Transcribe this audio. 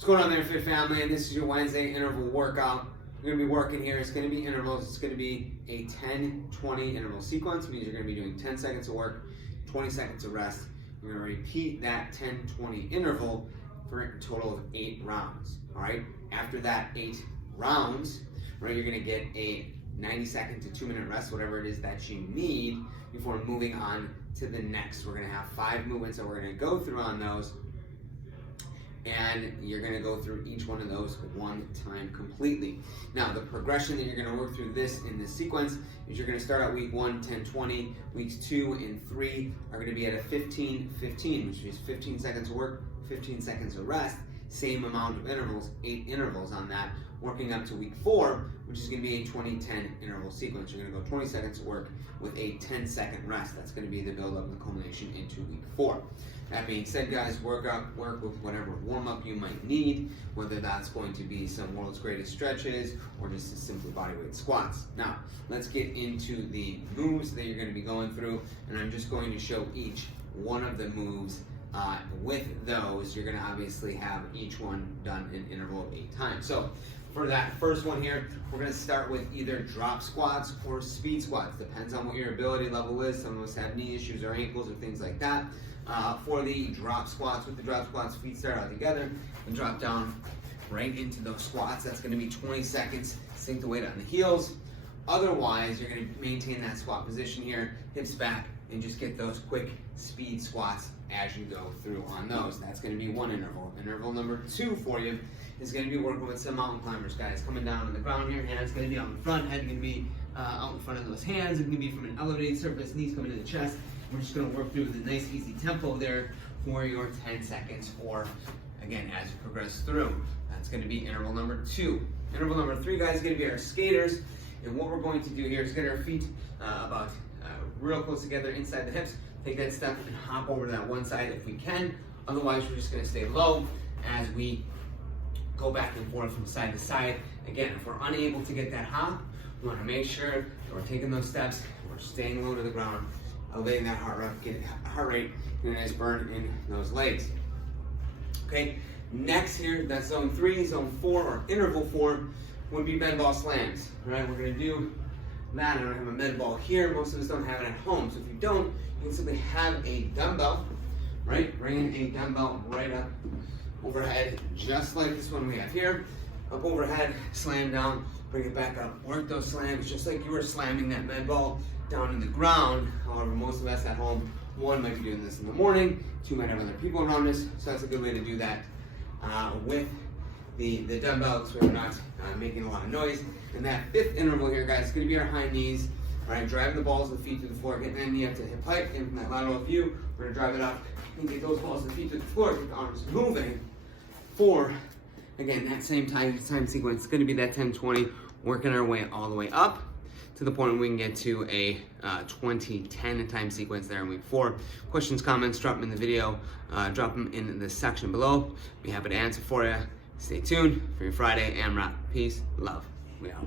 What's going on there, Fit Family? And this is your Wednesday interval workout. We're going to be working here. It's going to be intervals. It's going to be a 10-20 interval sequence. It means you're going to be doing 10 seconds of work, 20 seconds of rest. You're going to repeat that 10-20 interval for a total of 8 rounds. All right. After that 8 rounds, right, you're going to get a 90-second to 2-minute rest, whatever it is that you need, before moving on to the next. We're going to have 5 movements that we're going to go through on those. And you're going to go through each one of those one time completely. Now, the progression that you're going to work through in this sequence is you're going to start at week 1, 10-20. Weeks 2 and 3 are going to be at a 15-15, which is 15 seconds of work, 15 seconds of rest. Same amount of intervals, 8 intervals on that, working up to week 4, which is going to be a 20-10 interval sequence. You're going to go 20 seconds of work with a 10-second rest. That's going to be the build-up and the culmination into week 4. That being said, guys, work with whatever warm-up you might need, whether that's going to be some world's greatest stretches or just simply bodyweight squats. Now, let's get into the moves that you're going to be going through, and I'm just going to show each one of the moves. With those, you're going to obviously have each one done in an interval of 8 times. So for that first one here, we're going to start with either drop squats or speed squats. Depends on what your ability level is. Some of us have knee issues or ankles or things like that. For the drop squats, with the drop squats, feet start out together and drop down right into those squats. That's going to be 20 seconds. Sink the weight on the heels. Otherwise, you're going to maintain that squat position here, hips back, and just get those quick speed squats as you go through on those. That's going to be one interval. Interval number 2 for you is going to be working with some mountain climbers, guys. Coming down on the ground here, hands going to be on the front, head going to be out in front of those hands. It's going to be from an elevated surface, knees coming to the chest. We're just going to work through with a nice easy tempo there for your 10 seconds, or again, as you progress through. That's going to be interval number 2. Interval number 3, guys, is going to be our skaters. And what we're going to do here is get our feet about real close together inside the hips. Take that step and hop over to that one side if we can. Otherwise, we're just going to stay low as we go back and forth from side to side. Again, if we're unable to get that hop, we want to make sure that we're taking those steps, we're staying low to the ground, elevating that heart rate, and a nice burn in those legs. Okay, next here, that's zone 3, zone 4, or interval 4 would be med ball slams. All right, we're going to do that. I don't have a med ball here. Most of us don't have it at home. So if you don't, you can simply have a dumbbell, right? Bring a dumbbell right up overhead, just like this one we have here. Up overhead, slam down, bring it back up. Work those slams just like you were slamming that med ball down in the ground. However, most of us at home, 1 might be doing this in the morning, 2 might have other people around us. So that's a good way to do that with the dumbbells, so we're not making a lot of noise. And that 5th interval here, guys, is going to be our high knees. All right, driving the balls of the feet to the floor, getting that knee up to hip height, and from that lateral view, we're going to drive it up and get those balls of the feet to the floor, get the arms moving for, again, that same time sequence. It's going to be that 10-20, working our way all the way up to the point where we can get to a 20-10 time sequence there in week 4. Questions, comments, drop them in the video, drop them in the section below. Be happy to answer for you. Stay tuned for your Friday AMRAP. Peace, love. We out.